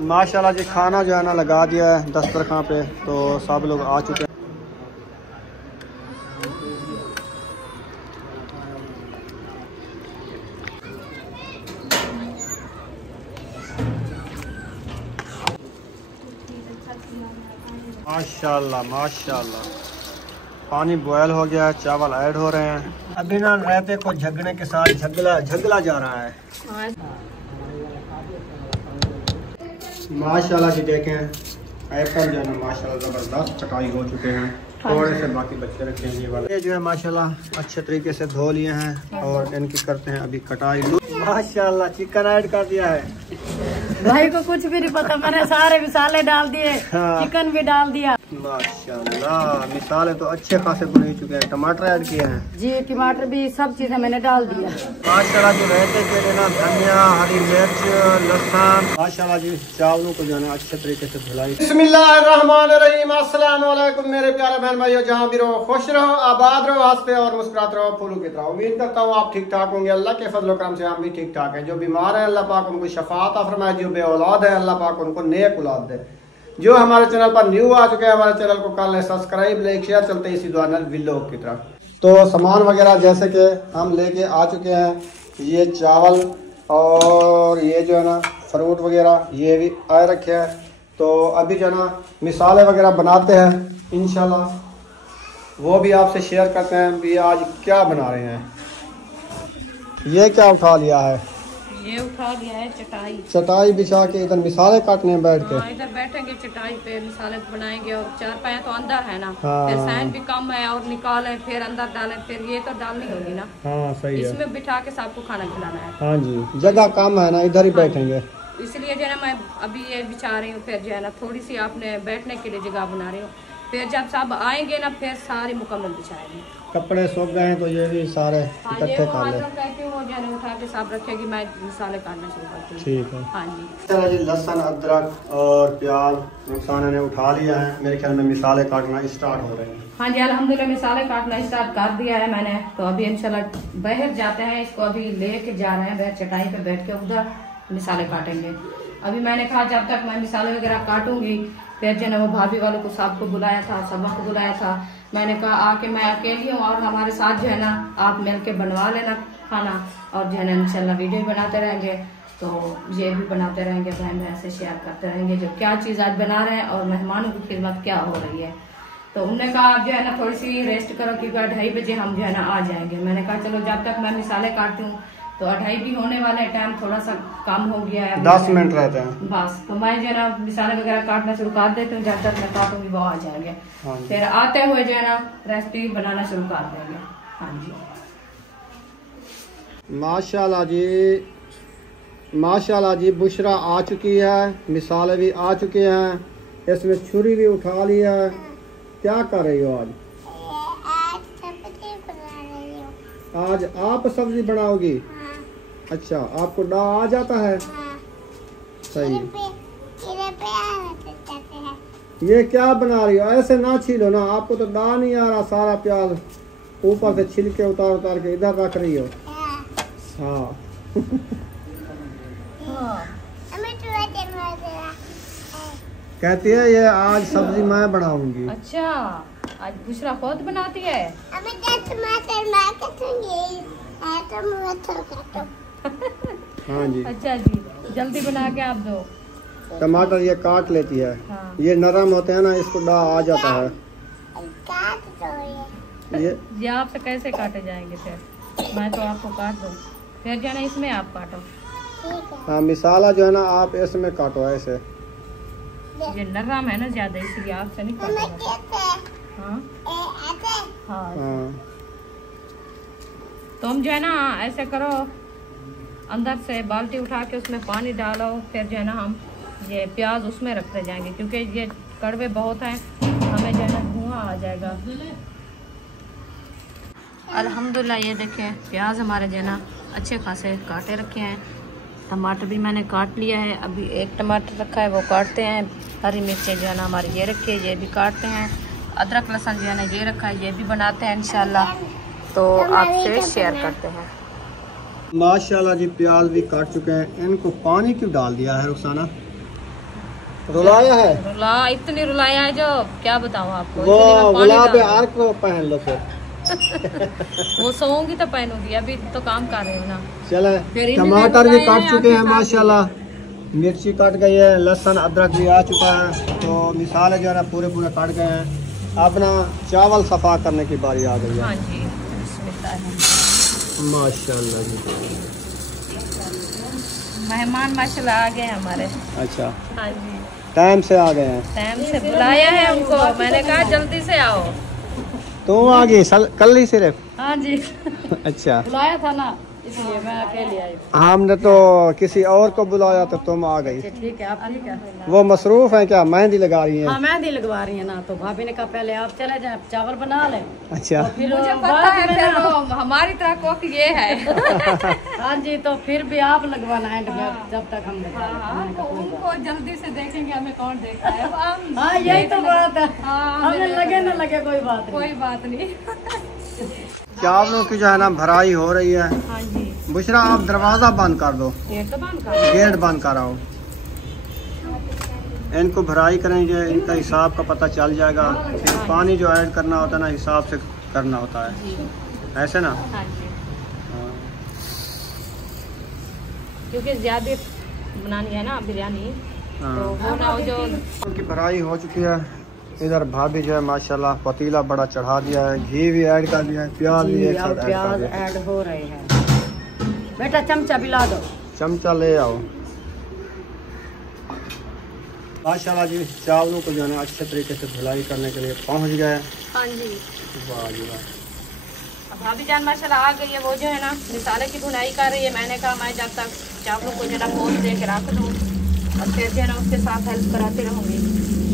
माशाल्लाह जी खाना जो है ना लगा दिया है दस्तरखान पे, तो सब लोग आ चुके हैं। माशाल्लाह माशाल्लाह पानी बॉयल हो गया है, चावल ऐड हो रहे हैं। अभी ना रहते को झगड़े के साथ झगला जा रहा है। माशाल्लाह जी देखें एप्पल जो है ना माशाल्लाह ज़बरदस्त चटाई हो चुके हैं। थोड़े से बाकी बच्चे रखे हैं ये वाले, ये जो है माशाल्लाह अच्छे तरीके से धो लिए हैं और इनकी करते हैं अभी कटाई। माशाल्लाह चिकन ऐड कर दिया है। भाई को कुछ भी नहीं पता, मैंने सारे मिसाले डाल दिए। हाँ। चिकन भी डाल दिया। माशाल्लाह मिसाले तो अच्छे खासे बन ही चुके हैं। टमाटर ऐड किए हैं जी, टमाटर भी सब चीजें मैंने डाल दिया। माशाल्लाह जो रहते के लिए ना धनिया, हरी मिर्च, लहसुन। माशाल्लाह जी चावलों को जो है ना अच्छे तरीके से धुलाई। बिस्मिल्लाहिर्रहमानिर्रहीम। अस्सलाम वालेकुम मेरे प्यारे बहन भाइयों, जहाँ भी रहो खुश रहो, आबाद रहो, हंसते और मुस्कुराते रहो, फूलों की तरह। उम्मीद करता हूँ आप ठीक ठाक होंगे। अल्लाह के फजल करम से हम भी ठीक ठाक हैं। जो बीमार है अल्लाह पाक उनको शफात फरमाए, जो बे औलाद है अल्लाह पाक उनको नेक औलाद दे। जो हमारे चैनल पर न्यू आ चुके हैं, हमारे चैनल को कर लें सब्सक्राइब, लाइक शेयर। चलते इसी दुआ व्लॉग की तरफ। तो सामान वगैरह जैसे कि हम लेके आ चुके हैं, ये चावल और ये जो है ना फ्रूट वगैरह ये भी आए रखे हैं। तो अभी जो है ना मिसाले वगैरह बनाते हैं इंशाल्लाह, वो भी आपसे शेयर करते हैं भी आज क्या बना रहे हैं। ये क्या उठा लिया है? ये उठा लिया है चटाई बिछा के इधर मिसाले काटने बैठ के। इधर बैठेंगे चटाई पे, मिसाले बनाएंगे। और चार पाया तो अंदर है ना, हाँ। फिर सैन भी कम है और निकालें फिर अंदर डालें, फिर ये तो डालनी होगी ना। हाँ सही है, इसमें बिठा के सबको खाना खिलाना है। हाँ जी जगह कम है ना, इधर ही बैठेंगे। इसलिए जो है ना मैं अभी ये बिछा रही हूँ, फिर जो है ना थोड़ी सी आपने बैठने के लिए जगह बना रही हूँ। फिर जब सब आएंगे ना फिर सारी मुकम्मल बिछाएंगे। कपड़े सूख गए हैं तो ये भी सारे इकट्ठे कर ले। कहती हूँ जो है उठा के सब रखेगी, मैं मिसाले काटना शुरू करती हूँ। ठीक है। हाँ जी। चलो जी लहसुन, अदरक और प्याज रुखसाना ने उठा लिया है। मेरे ख्याल में मिसाले काटना स्टार्ट हो रहे हैं। हाँ जी अल्हम्दुलिल्लाह मिसाले काटना स्टार्ट कर दिया है मैंने। तो अभी इंशाल्लाह बाहर जाते हैं, इसको अभी लेके जा रहे हैं बाहर, चटाई पे बैठ के उधर मिसाले काटेंगे। अभी मैंने कहा जब तक मैं मिसाले वगैरह काटूंगी, फिर जो है वो भाभी वालों को सबको बुलाया था, सबको बुलाया था। मैंने कहा आके मैं अकेली हूँ और हमारे साथ जो है ना आप मिलके बनवा लेना खाना, और जो है ना इंशाल्लाह वीडियो बनाते रहेंगे। तो ये भी बनाते रहेंगे, बहन बहन से शेयर करते रहेंगे जो क्या चीज़ आज बना रहे हैं और मेहमानों की खिदमत क्या हो रही है। तो उन्होंने कहा आप जो है ना थोड़ी सी रेस्ट करो क्योंकि 2:30 बजे हम जो है ना आ जाएंगे। मैंने कहा चलो जब तक मैं मिसाले काटती हूँ, तो 2:30 भी होने वाले, टाइम थोड़ा सा कम हो गया है, 10 मिनट रहते हैं बस। तो मैं जो है ना मिसाले वगैरह काटना शुरू कर देती हूँ, जब तक मैं काटूंगी वो आ जाएंगे। फिर आते हुए जो है ना रेसिपी बनाना शुरू कर देंगे। हाँ जी माशाल्लाह जी, माशाल्लाह जी बुशरा आ चुकी है, मिसाले भी आ चुके हैं, इसमें छुरी भी उठा ली है। क्या कर रही हो आज? आज आप सब्जी बनाओगी? अच्छा आपको डा आ जाता है? सही। ये क्या बना रही हो? ऐसे ना छीलो ना, आपको तो डा नहीं आ रहा। सारा प्याज ऊपर से छिलके उतार के इधर रख रही हो। हाँ कहती है ये आज सब्जी मैं बनाऊंगी। अच्छा आज बुशरा खुद बनाती है? हाँ जी। अच्छा जी जल्दी बना के आप दो। टमाटर ये काट लेती है। हाँ। ये नरम होते हैं ना, इसको डा आ जाता है। ये आपसे कैसे काटे जाएंगे? फिर मैं तो आपको काट दूँ, फिर जाना इसमें आप काटो। हाँ मिसाला जो है ना आप इसमें काटो ऐसे। ये नरम है ना ज्यादा, इसलिए आपसे नहीं काटूंगा। हाँ हाँ तुम जो है ना ऐसे करो, अंदर से बाल्टी उठा के उसमें पानी डालो, फिर जो है ना हम ये प्याज उसमें रखते जाएंगे क्योंकि ये कड़वे बहुत हैं, हमें जो है ना धुआं आ जाएगा। अल्हम्दुलिल्लाह ये देखें प्याज हमारे जो है ना अच्छे खासे काटे रखे हैं। टमाटर भी मैंने काट लिया है, अभी एक टमाटर रखा है वो काटते हैं। हरी मिर्चें जो है ना हमारी ये रखी है, ये भी काटते हैं। अदरक लहसुन जो है ना ये रखा है, ये भी बनाते हैं इंशाल्लाह। तो आपसे शेयर करते हैं। माशाल्लाह जी प्याज भी काट चुके हैं। इनको पानी क्यों डाल दिया है रुखसाना? रुलाया है, इतनी रुलाया है जो क्या बताऊँ आपको। वो गुलाब आर्क को पहन लो फिर। वो सोऊंगी तो पहनूंगी, अभी तो काम कर रही हूँ ना। चले टमाटर भी काट चुके हैं माशाल्लाह, मिर्ची कट गई है, लहसुन अदरक भी आ चुका है, तो मिसाले जो है ना पूरे कट गए हैं। अब ना चावल सफा करने की बारी आ गई है। हाँ जी, माशाल्लाह जी, मेहमान माशाल्लाह आ गए हमारे। अच्छा, हाँ जी, टाइम से आ गए हैं, टाइम से बुलाया है हमको, मैंने कहा जल्दी से आओ। तुम आ गई कल ही सिर्फ? हाँ जी, अच्छा, बुलाया था ना, इसलिए मैं अकेले आई। हमने तो किसी और को बुलाया तो तुम आ गई। ठीक है, आप ठीक है। वो मसरूफ है क्या, मेहंदी लगा रही हैं? हाँ, मेहंदी लगवा रही है ना, तो भाभी ने कहा पहले आप चले जाए, चावल बना लें। अच्छा, फिर मुझे पता है फिर वो हमारी तरह कोक ये है। हाँ जी, तो फिर भी आप लगवाना एंड में, जब तक हम उनको जल्दी से देखेंगे, हमें कौन देखता है। हाँ, यही तो बात है, हमें लगे न लगे कोई बात नहीं। चावलों की जो है ना भराई हो रही है। हाँ जी, बुशरा आप दरवाजा बंद कर दो, गेट बंद कराओ, इनको भराई करेंगे, इनका हिसाब का पता चल जाएगा। फिर पानी जो ऐड करना होता है ना, हिसाब से करना होता है, ऐसे ना। हाँ जी, क्योंकि ज्यादा बनानी है ना बिरयानी, तो वो ना जो उनकी भराई हो चुकी है। इधर भाभी जो है माशाल्लाह पतीला बड़ा चढ़ा दिया है, घी भी ऐड कर दिया है, प्याज भी एक साथ ऐड हो रहे हैं। बेटा चमचा भी ला दो, चमचा ले आओ। माशाल्लाह जी, चावलों को जो है ना अच्छे तरीके से धुलाई करने के लिए पहुंच गए। हाँ जी, वाह जी वाह। भाभी जान माशाल्लाह आ गई है, वो जो है ना मिसाले की धुलाई कर रही है। मैंने कहा मैं जब तक चावलों को जो है ना पोंछ दे के रख दूँ और फिर जो है ना उसके साथ हेल्प कराती रहूँगी।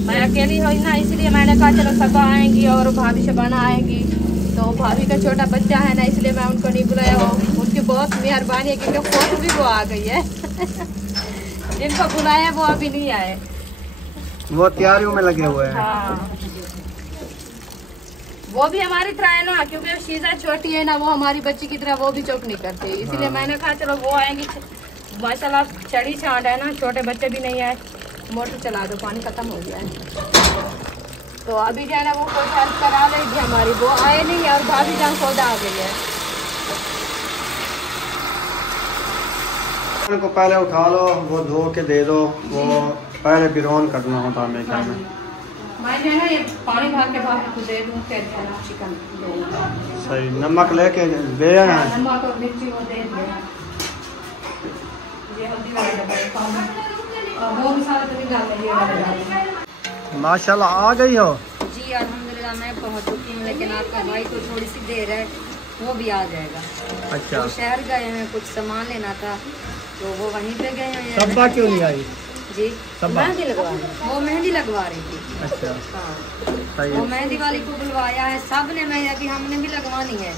मैं अकेली हुई ना, इसलिए मैंने कहा चलो सबा आएंगी और भाभी शबाना आएंगी, तो भाभी का छोटा बच्चा है ना, इसलिए मैं उनको नहीं बुलाया। हो उनकी बहुत मेहरबानी है, क्योंकि खुद भी वो आ गई है। जिनको बुलाया वो अभी नहीं आए, वो तैयारियों में लगे हुए हैं। हाँ, वो भी हमारी तरह है ना, क्योंकि शीजा छोटी है ना, वो हमारी बच्ची की तरह वो भी चुप नहीं करती, इसलिए मैंने कहा चलो वो आएंगी। माशाल्लाह चढ़ी छाट है ना, छोटे बच्चे भी नहीं आए। मोटर चला दो, पानी खत्म हो गया है, तो अभी जो है ना वो कोई हेल्प करा लेगी हमारी, वो आए नहीं और भाभी जान खुद आ गई है। उनको पहले उठा लो, वो धो के दे दो, वो पहले बिरौन करना होता है मेरे ख्याल में। मैं जो है ना ये पानी भर के भाभी को दे दूँ, फिर चिकन दूँगा। सही, नमक लेके ले आए हैं। नमक और मिर्ची वो दे दिया, ये हल्दी वाला डब्बा और वो मसाला तो नहीं डालना, ये वाला डालना। माशाल्लाह आ गई हो जी, अल्हम्दुलिल्लाह मैं पहुंच चुकी हूँ, लेकिन आपका भाई को थोड़ी सी देर है, वो भी आ जाएगा। अच्छा, वो शहर गए हैं, कुछ सामान लेना था, तो वो वहीं पे गए हैं। सब्बा क्यों नहीं आई? जी, मेहंदी लगवा रही, वो मेहंदी लगवा रही थी। अच्छा, हाँ, सही वो है। मेहंदी वाली को बुलवाया है, सब ने, मैं अभी हमने भी लगवानी है,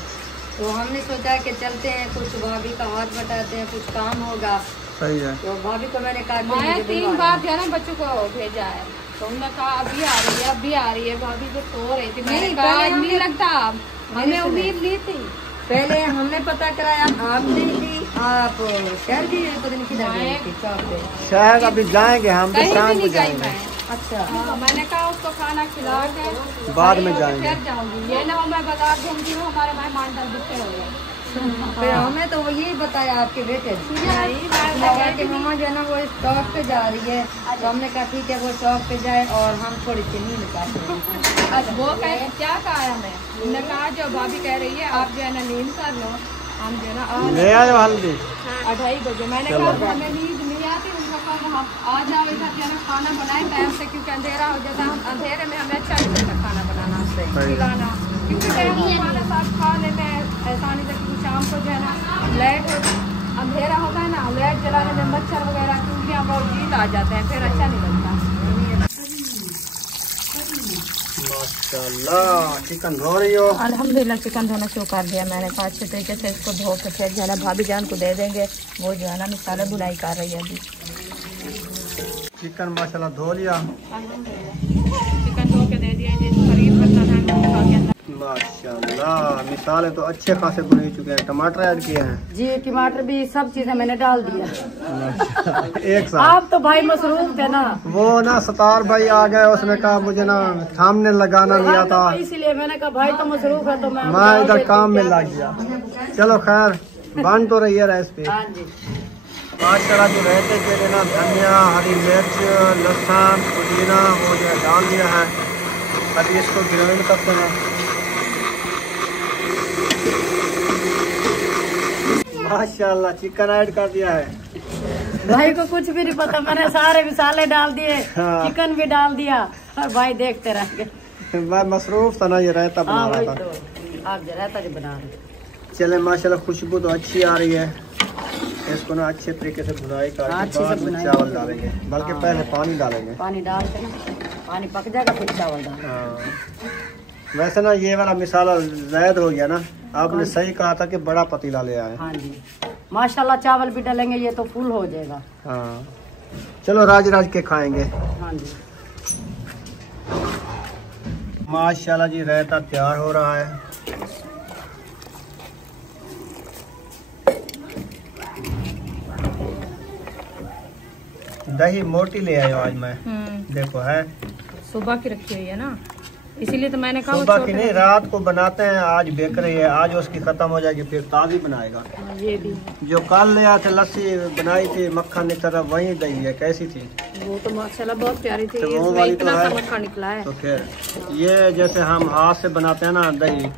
तो हमने सोचा कि चलते हैं, कुछ भाभी का हाथ बटाते हैं, कुछ काम होगा। सही है। तो भाभी को मैंने कहा मैं 3 बार जो है ना बच्चों को भेजा है, तो उन्होंने कहा अभी आ रही है, अभी आ रही है। भाभी तो सो रही थी, मैंने कहा नहीं लगता, हमें उम्मीद नहीं थी। पहले हमने पता कराया आप नहीं थी, आप शहर भी पता नहीं किधर गए थे, शहर अभी जाएंगे, हम भी शाम को जाएंगे। अच्छा, मैंने कहा उसको खाना खिला के बाद में जाएंगे, फिर जाऊंगी। ये ना मैं बाजार घूमती हूँ, हमारे मेहमान दल दिखते हो गए। फिर हमें तो वो यही बताया आपके बेटे कि मम्मा जो है ना वो शॉप पे जा रही है, तो हमने कहा ठीक है वो शॉप पे जाए और हम थोड़ी सी नींद काटें। अच्छा, वो कहे क्या कहा हमें, हमने कहा जो भाभी कह रही है आप जो है ना नींद कर लो, हम जो है ना ले आए हल्दी 2:30 बजे। मैंने कहा हमें नींद नहीं आती, उनको कहा हम आ जाओ इधर जो है ना खाना बनाए टाइम से, क्योंकि अंधेरा हो जाता है, हम अंधेरे में हमें अच्छा नहीं लगता खाना बनाना खिलाना, क्योंकि खाना साथ खाने में ऐसा नहीं लगता। शाम को जो है ना लाइट अंधेरा होता है ना, लाइट जलाने में मच्छर वगैरह चूड़ियाँ बहुत जीत आ जाते हैं, फिर अच्छा नहीं लगता। माशाल्लाह, चिकन धो रही हो? अल्हम्दुलिल्लाह चिकन धोना शुरू कर दिया मैंने, कहा अच्छे तरीके से इसको धो के फिर जो है ना भाभी जान को दे देंगे, वो जो है ना मिसाले बुनाई कर रही है अभी। चिकन माशाल्लाह धो लिया, चिकन धो के दे दिया, जिसको करीब करना था माशाल्लाह, मिसाले तो अच्छे खासे बन ही चुके हैं। टमाटर ऐड किए हैं जी, टमाटर भी सब चीजें मैंने डाल दिया। एक साथ। आप तो भाई मसरूफ थे ना, वो ना सतार भाई आ गए, उसने कहा मुझे ना सामने लगाना नहीं आता, इसीलिए मैंने कहा भाई तो मसरूफ है तो मैं इधर काम में लग गया। चलो खैर, बन तो रही है रेसिपी। हाँ जी। माशाल्लाह जो रहते के लिए ना धनिया, हरी मिर्च, लहसुन, पुदीना वो जो है डाल दिया है। अभी इसको ग्राइंड करते हैं। माशाल्लाह चिकन ऐड कर दिया है। भाई को कुछ भी नहीं पता, मैंने सारे मसाले डाल दिए, चिकन भी डाल दिया और भाई देखते रह गए। मैं मसरूफ था ना, ये रायता बना रहा था। तो आप रायता जो बना रहे। चले माशाल्लाह खुशबू तो अच्छी आ रही है। इसको ना अच्छे तरीके से भुनाई करके बाद में चावल डालेंगे, बल्कि पहले पानी डालेंगे। पानी डाल के ना पानी पक जाएगा फिर चावल डालेंगे। हाँ। वैसे ना ये वाला मिसाला ज़ायद हो गया ना, आपने सही कहा था कि बड़ा पतीला ले आए। हाँ जी, माशाल्लाह चावल भी डालेंगे, ये तो फुल हो जाएगा। हाँ चलो राज राज के खाएंगे। हाँ जी। माशाल्लाह जी रायता तैयार हो रहा है। दही मोटी ले आयो आज मैं। देखो है, सुबह की रखी हुई है ना, इसीलिए तो मैंने कहा सुबह की नहीं, रात को बनाते हैं। आज बेक रही है, आज उसकी खत्म हो जाएगी, फिर ताज़ी बनाएगा। ये भी जो कल ले आए थे, लस्सी बनाई थी मक्खन की तरह, वही दही है। कैसी थी वो? तो माशाल्लाह बहुत प्यारी थी। तो वो वाली तो है। मक्खन निकला है। तो फिर ये जैसे हम हाथ से बनाते हैं ना दही,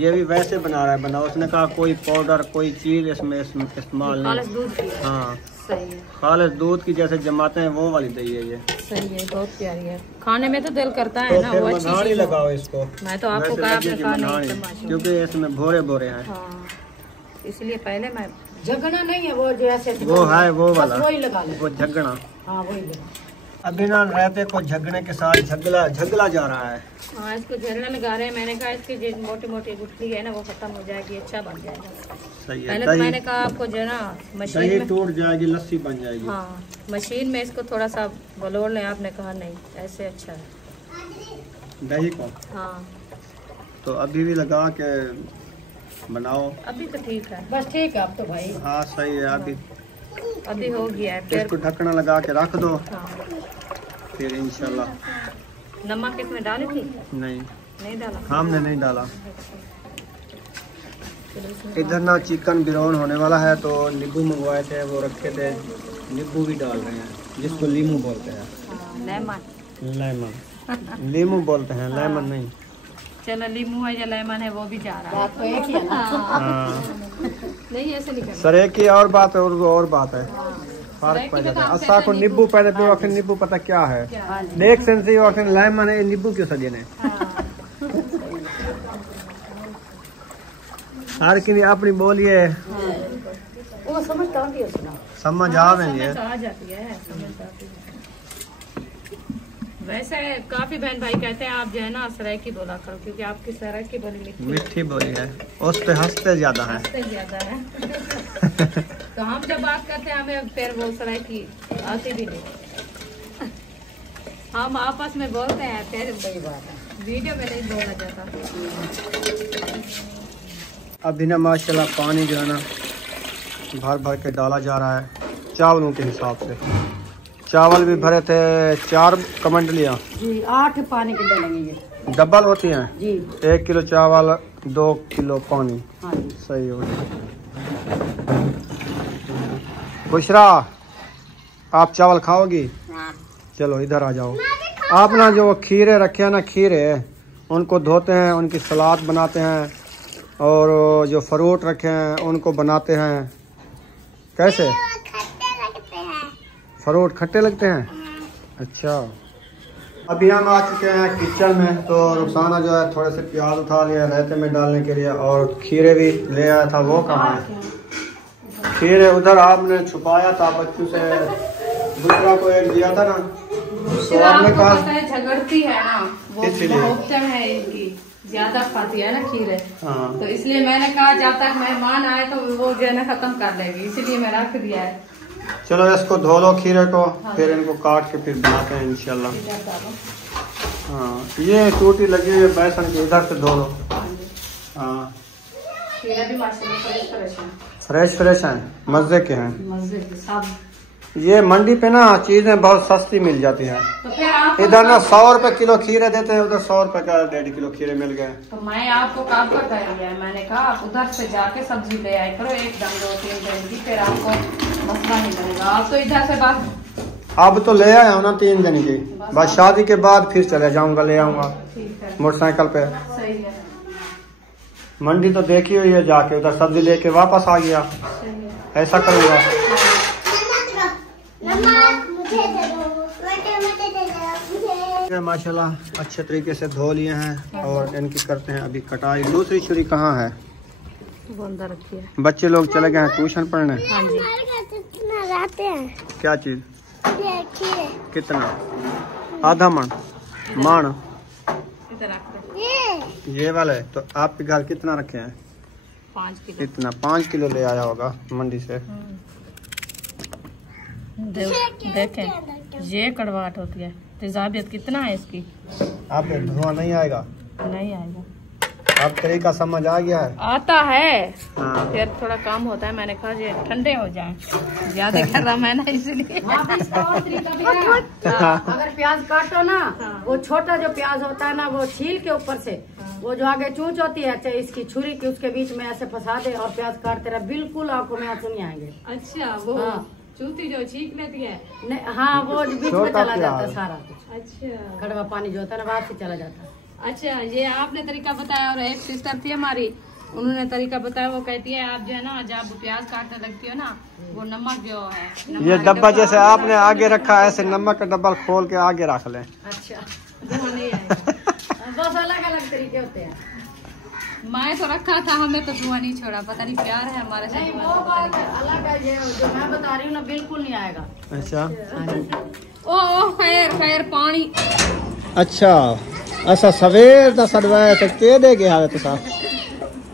ये भी वैसे बना रहा है बना। उसने कहा कोई पाउडर कोई चीज इसमें इस्तेमाल नहीं। दूध की। हाँ सही है, खालिस दूध की जैसे जमाते हैं वो वाली दही है ये। सही है, बहुत प्यारी है। खाने में तो दिल करता है ना, फिर वो अच्छी मनाड़ी लगाओ इसको। मैं तो आपको कहा आपने कहा नहीं, क्योंकि इसमें भोरे भोरे हैं। हाँ, इसलिए पहले मैं झगड़ा नहीं है वो जैसे वो है वो वाला, वही लगा ले। वो झगड़ा। हाँ वही लगा। अभी ना रहते को झगड़े के साथ झगला जा रहा है। हाँ, इसको झगड़ा लगा रहे हैं। मैंने कहा इसकी जो मोटी मोटी गुठली है ना वो खत्म हो जाएगी, अच्छा बन जाएगा। सही है। पहले तो मैंने कहा आपको जो है ना मशीन में टूट जाएगी, लस्सी बन जाएगी। हाँ, मशीन में इसको थोड़ा सा बलोड़ लें। आपने कहा नहीं, ऐसे अच्छा है दही को। हाँ, तो अभी भी लगा के बनाओ। अभी तो ठीक है, बस ठीक है। अब तो भाई हाँ सही है। अभी हो गया है। फिर इसको ढक्कना लगा के रख दो। हाँ, फिर इंशाल्लाह। नमक इसमें डाली थी? नहीं डाला, हमने नहीं डाला। इधर ना चिकन बिरौन होने वाला है, तो नींबू मंगवाए थे, वो रखे थे। नींबू भी डाल रहे हैं, जिसको लीमू बोलते हैं। लेमन लीमू बोलते हैं, लेमन नहीं। चलो लीमू है या लेमन है वो भी जा रहा है। तो एक ही है ना? हाँ नहीं ऐसे नहीं करना। सर एक ही और बात है और बात है, फर्क पड़ जाता है। अच्छा को नींबू पहले पे वक्त नींबू पता क्या है, देख सेंसी वक्त लेमन है, नींबू क्यों सजे ने। हर की अपनी बोलिए, वो समझता भी है, समझ आ रही है। आ जाती है, समझ आती है। वैसे काफी बहन भाई कहते हैं आप जो है ना सरायकी बोला करो, क्योंकि आपकी सरायकी बोली मीठी बोली है, उस पे हंसते ज्यादा है। तो हम जब बात करते हैं हमें फिर वो सरायकी आती भी नहीं। हम आपस में बोलते हैं, फिर वही बात है, वीडियो में नहीं बोला जाता। अभी ना माशाल्लाह पानी जो है ना भर भर के डाला जा रहा है चावलों के हिसाब से। चावल भी भरे थे 4 कमंडलियाँ जी, 8 पानी के डालेंगे ये, डबल होती हैं जी। 1 किलो चावल 2 किलो पानी। हाँ जी। सही हो गया। बुशरा आप चावल खाओगी? चलो इधर आ जाओ। आप ना जो खीरे रखे हैं ना, खीरे उनको धोते हैं, उनकी सलाद बनाते हैं, और जो फ्रूट रखे हैं उनको बनाते हैं। कैसे फ्रूट खट्टे लगते हैं? अच्छा। अभी हम आ चुके हैं किचन में, तो रुखसाना जो है थोड़े से प्याज उठा लिया रायते में डालने के लिए, और खीरे भी ले आया था। वो कहाँ है खीरे? उधर आपने छुपाया था बच्चों से, दूसरा को एक दिया था ना, तो आपने कहा झगड़ती है ना वो, इसलिए है इनकी ज्यादा खाती है ना खीरे। हाँ। तो इसलिए मैंने कहा जब तक मेहमान आए तो वो जो है ना खत्म कर देगी, इसीलिए मैं रख दिया है। चलो इसको धो लो खीरे को। हाँ। फिर इनको काट के फिर बनाते हैं इंशाल्लाह। हाँ, ये टूटी लगी हुई है बेसन की, इधर से धो लो। हाँ खीरे भी माशाल्लाह फ्रेश फ्रेश हैं, मजे के हैं। मजे के सब। ये मंडी पे ना चीजें बहुत सस्ती मिल जाती है। तो फिर आप इधर ना 100 रुपए किलो खीरे देते हैं, उधर 100 रुपए का 1.5 किलो खीरे मिल गए। तो मैं आपको काम कर दिया, मैंने कहा आप उधर से जाके सब्जी ले आए करो एकदम 2-3 दिन की, फिर आपको मसला नहीं बनेगा। आप तो इधर से बात अब तो ले आया हूँ ना 3 दिन की, बस शादी के बाद फिर चले जाऊंगा, ले आऊंगा ठीक है, मोटरसाइकिल पे। सही है, मंडी तो देखी हुई है, जाके उधर सब्जी लेके वापस आ गया, सही है। ऐसा करूंगा। माशाल्लाह अच्छे तरीके से धो लिए हैं और इनकी करते हैं अभी कटाई। दूसरी छुरी कहाँ है? वो अंदर रखी है। बच्चे लोग चले गए हैं ट्यूशन पढ़ने। हाँ जी। क्या चीज? कितना? आधा मन मान इधर रख दे। ये वाले। तो आपके घर कितना रखे हैं? 5 किलो। कितना? 5 किलो ले आया होगा मंडी से। देखें ये कड़वाहट होती है, तेजाबियत कितना है इसकी। आप धुआं नहीं आएगा? नहीं आएगा। आप तरीका समझ आ गया है? आता है। हाँ। फिर थोड़ा काम होता है, मैंने कहा ये ठंडे हो जाएं, ज्यादा कर रहा मैं ना इसलिए। अगर प्याज काटो ना, वो छोटा जो प्याज होता है ना, वो छील के ऊपर से वो जो आगे चूंच होती है, अच्छा इसकी छुरी की उसके बीच में ऐसे फंसा दे और प्याज काटते रहे, बिल्कुल आंखों में आंसू नहीं आएंगे। अच्छा वो चूती जो छींक लेती है। नहीं, हाँ वो बीच में चला जाता है सारा कुछ। अच्छा कड़वा पानी जो होता है ना, बाहर से चला जाता है। अच्छा, ये आपने तरीका बताया। और एक सिस्टर थी हमारी, उन्होंने तरीका बताया। वो कहती है आप जो है ना, जब प्याज काटने लगती हो ना, वो नमक जो है, ये डब्बा जैसे आपने आगे रखा है, ऐसे नमक का डब्बा खोल के आगे रख लें। अच्छा नहीं आएगा। बस अलग अलग तरीके होते हैं। मैं तो रखा था, हमें तो धुआं नहीं छोड़ा। पता नहीं प्यार है हमारे साथ। नहीं वो बात अलग है, ये जो मैं बता रही हूँ ना बिल्कुल नहीं आएगा। अच्छा ओ खैर पानी। अच्छा ऐसा सवेर दा सड़वाया तो के दे गया है तो साहब।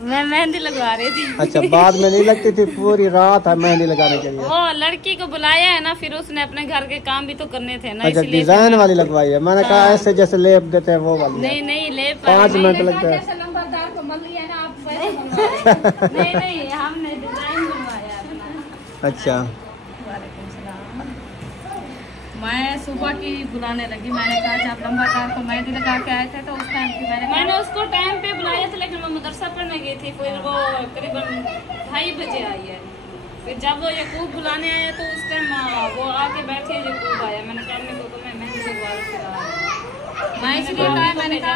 मैं मेहंदी लगवा रही थी। अच्छा बाद में नहीं लगती थी, पूरी रात है मेहंदी लगाने के लिए। वो लड़की को बुलाया है ना, फिर उसने अपने घर के काम भी तो करने थे ना, अच्छा इसलिए डिजाइन वाली लगवाई है। मैंने कहा ऐसे जैसे लेप देते हैं वो वाली। नहीं लेप 5 मिनट लगते हैं। नंबरदार को मल लिया ना आप। नहीं हमने डिजाइन बनवाया अपना। अच्छा मैं सुबह की बुलाने लगी, मैंने कहा जब नंबरदार को मेहंदी लगा के आए थे तो उस टाइम की मैंने उसको टाइम पे बुलाया था, लेकिन वो मदरसा पढ़ने गई थी। फिर वो करीबन 2:30 बजे आई है। फिर जब वो यकूब बुलाने आया तो उस टाइम वो आके बैठे, यकूब आया। मैंने कहा मेरे को मैं मेहंदी लगवा रही। मैं इसलिए मैंने कहा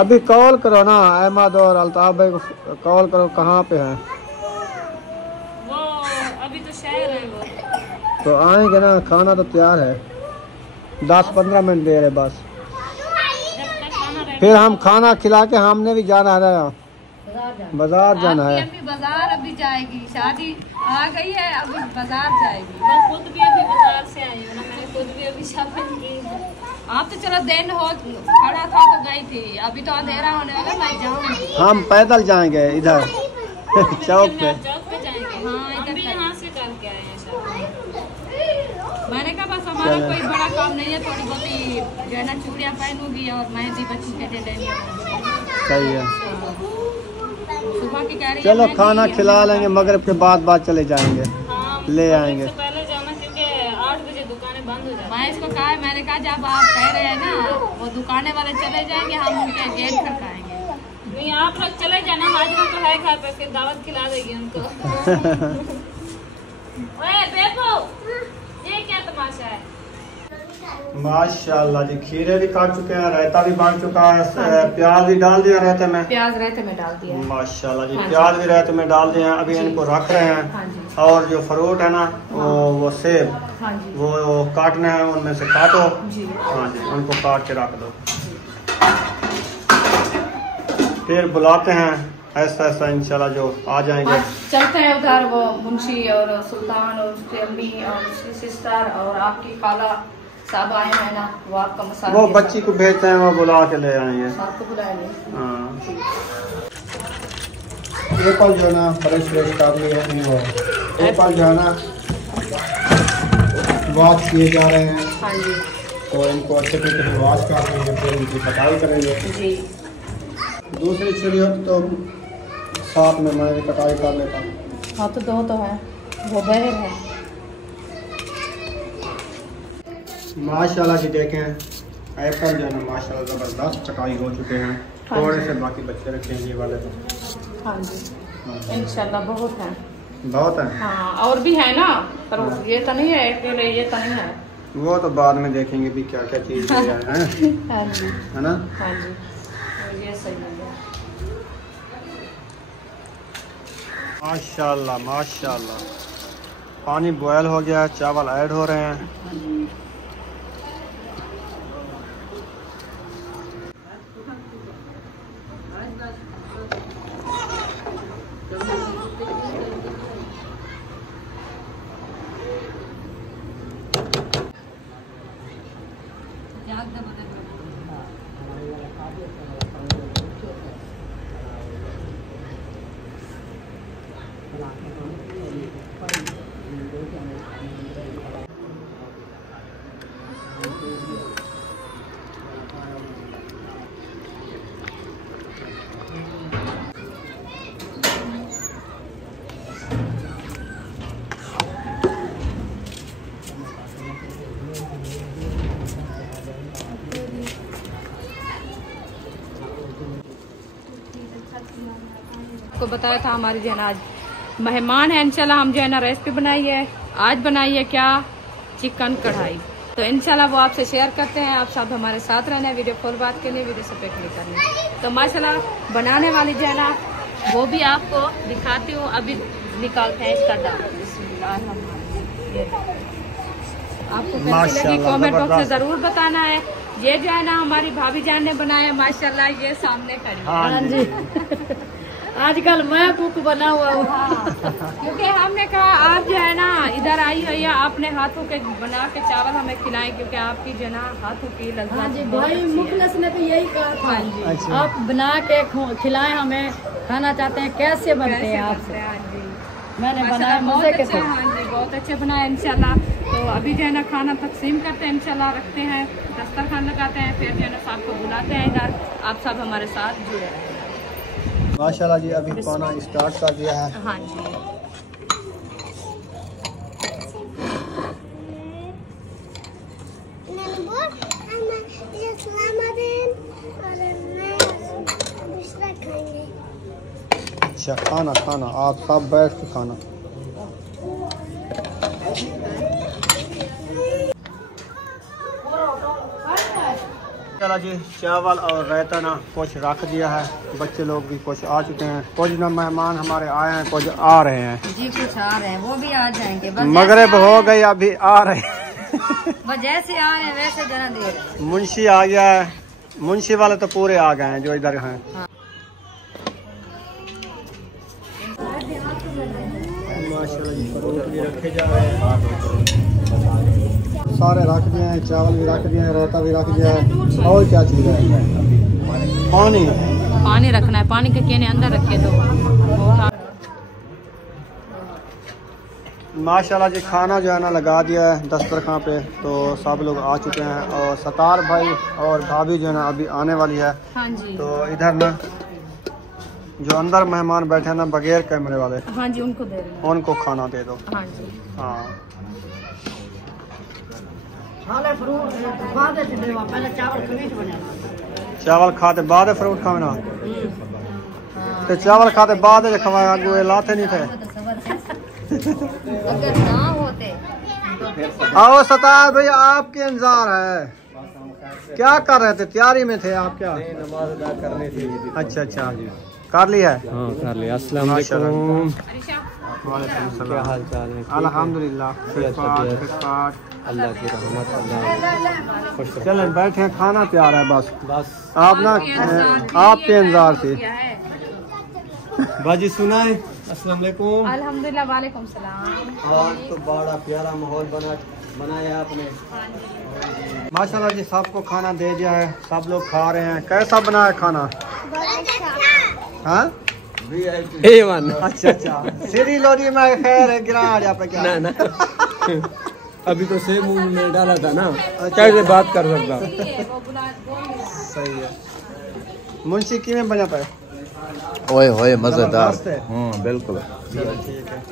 अभी कॉल करो ना अहमद और अल्ताफ भाई को, कॉल करो कहाँ पे है वो। अभी तो शहर है वो, तो आएंगे ना। खाना तो तैयार है, 10-15 मिनट दे रहे बस। फिर हम खाना खिला के हमने भी जाना है, बाजार जाना है। अभी बाजार अभी जाएगी, शादी आ गई है, अभी बाजार जाएगी। मैं खुद भी अभी बाजार से आई हूँ ना, मैंने खुद भी अभी शॉपिंग की। आप तो चलो दिन हो खड़ा था तो गई थी, अभी तो अंधेरा होने वाला, मैं जाऊँगी। हम पैदल जाएंगे इधर चौक पे जाएंगे। हाँ इधर यहाँ से करके आए हैं। मैंने कहा बस हमारा कोई बड़ा काम नहीं है, थोड़ी बहुत जो है ना चूड़ियाँ पहनूंगी और मेहंदी बच्ची के लिए लेनी है। सही है। सुबह की कह रही है चलो खाना खिला लेंगे, मगरिब के बाद चले जाएंगे। हाँ, ले आएंगे। पहले जाना क्योंकि 8 बजे दुकानें बंद हो जाती। मैं इसको कहा, मैंने कहा जब आप कह रहे हैं ना वो दुकानें वाले चले जाएंगे, हम उनके गेट खटकाएंगे। नहीं आप लोग चले जाना, हाजिरा तो है घर पे, फिर दावत खिला देगी उनको। ओए बेबू, ये क्या तमाशा है? माशाल्लाह जी, खीरे भी काट चुके हैं, रायता भी बन चुका है, प्याज भी डाल दिया रायते में। प्याज रायते में डाल दिया। माशाल्लाह जी, प्याज भी रायते में डाल दिए हैं। अभी इनको रख रहे हैं। और जो फ्रूट है ना वो सेब, वो काटने हैं, उनमें से काटो। हाँ जी, उनको काट के रख दो। फिर बुलाते हैं ऐसा इंशाल्लाह जो आ जाएंगे। चलते हैं उधर, वो मुंशी और सुल्तान और उसकी अम्मी और उसकी सिस्टर और आपकी खाला सब आए हैं ना, वो आपका मसाला वो बच्ची को भेजते हैं, वो बुला के ले आएंगे। सबको बुलाएंगे। हाँ एप्पल जो है ना फ्रेश काट लिए हैं, वो एप्पल जो है ना वॉश किए जा रहे हैं। हाँ जी, तो इनको अच्छे तरीके से वॉश कर देंगे, फिर इनकी कटाई करेंगे। जी दूसरी छुरी होती तो साथ में मैं भी कटाई कर लेता। हाँ तो दो तो है, वो बहर है। माशाल्लाह जी देखें एप्पल जो है ना माशाल्लाह ज़बरदस्त कटाई हो चुके हैं। थोड़े से बाकी बच्चे रखे हैं ये वाले तो। हाँ जी इंशाल्लाह बहुत है। बहुत है हाँ और भी है ना, पर ये तो नहीं है अकेले, ये तो नहीं है। वो तो बाद में देखेंगे भी क्या क्या चीज़ है। हाँ जी है ना। हाँ जी तो ये सही है। माशाल्लाह माशाल्लाह पानी बॉयल हो गया, चावल ऐड हो रहे हैं। आपको बताया था हमारी जो है ना आज मेहमान है, इंशाल्लाह हम जो है ना रेसिपी बनाई है। आज बनाई है क्या, चिकन कढ़ाई। तो इंशाल्लाह वो आपसे शेयर करते हैं। आप सब हमारे साथ रहना है, वीडियो फुल बात के लिए, वीडियो से क्लिक करनी। तो माशाल्लाह बनाने वाली जो है ना वो भी आपको दिखाती हूँ। अभी निकालते हैं इसका दाल। आपको कैसी लगी कमेंट बॉक्स में जरूर बताना है। ये जो है ना हमारी भाभी जान ने बनाया है माशाल्लाह, ये सामने खड़ी। हाँ जी आजकल मैं कुक बना हुआ हूँ। क्योंकि हमने कहा आप जो है ना इधर आई हो या अपने हाथों के बना के चावल हमें खिलाएं, क्योंकि आपकी जो है ना हाथों की लज्जत। हाँ जी भाई मुखलिस ने तो यही कहा था। अच्छा। आप बना के खिलाएं हमें, खाना चाहते हैं कैसे बनते हैं आपसे। हाँ जी मैंने बनाया बहुत मजे के अच्छे। साथ। हाँ जी बहुत अच्छे बनाए इंशाल्लाह। तो अभी जो है ना खाना तकसीम करते हैं इंशाल्लाह, रखते हैं दस्तरखान लगाते हैं, फिर जो है ना सबको बुलाते हैं इधर। आप सब हमारे साथ जुड़े रहें। माशाल्लाह जी अभी खाना स्टार्ट कर दिया है। हाँ जी अच्छा खाना खाना आप सब बैठ के खाना। चला जी चावल और रायता ना कुछ रख दिया है, बच्चे लोग भी कुछ आ चुके हैं, कुछ ना मेहमान हमारे आए हैं, कुछ आ रहे हैं जी, कुछ आ रहे हैं वो भी आ जाएंगे। मगरिब हो गई अभी आ रहे हैं। बस जैसे आ रहे हैं वैसे जना दे रहे हैं। मुंशी आ गया है, मुंशी वाले तो पूरे आ गए हैं जो इधर हैं। माशाल्लाह जी फ्रूट भी रखे जा रहे हैं, सारे रख दिए हैं, चावल भी रख दिए हैं, रायता भी रख दिया है। और क्या चीज़ है? पानी पानी रखना है, पानी के केने अंदर रखे दो। माशाल्लाह जी खाना जो है ना लगा दिया है दस्तरखान पे, तो सब लोग आ चुके हैं और सतार भाई और भाभी जो है ना अभी आने वाली है। हाँ जी तो इधर ना जो अंदर मेहमान बैठे हैं ना बगैर कैमरे वाले, हाँ जी उनको दे देना। उनको खाना दे दो। हाँ जी हाँ पहले चावल खमीस बने। चावल खाते बाद फ्रूट खाना, तो चावल खाते बाद खवाया वो लाते नहीं थे। अगर ना होते आओ सतार भाई आपके इंतजार है, क्या कर रहे थे? तैयारी में थे आप? क्या नमाज अदा करनी थी। अच्छा अच्छा कर लिया है? हाँ कर लिया। अस्सलाम वालेकुम। क्या हाल चाल है? अल्हम्दुलिल्लाह। अल्लाह की रहमत। अल्लाह चलें बैठे, खाना तैयार है बस बस आप ना आपके इंतजार से। बाजी सुनाए। अस्सलाम वालेकुम। अल्हम्दुलिल्लाह वालेकुम सलाम। आज तो बड़ा प्यारा माहौल बनाया आपने। माशाल्लाह जी सबको खाना दे दिया है, सब लोग खा रहे हैं। कैसा बना है खाना? हाँ A1। अच्छा अच्छा सीधी लोरी में खैर है, गिरा जा पे क्या? ना ना अभी तो सेब मुंह में डाला था ना, कैसे बात कर सकता। सही है। मुंशी की में बना पाए ओए होए मजेदार। जबरदस्त है। बिल्कुल। चलो ठीक है,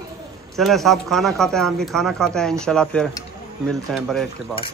चले साहब खाना खाते हैं, हम भी खाना खाते हैं, इंशाल्लाह फिर मिलते हैं ब्रेक के बाद।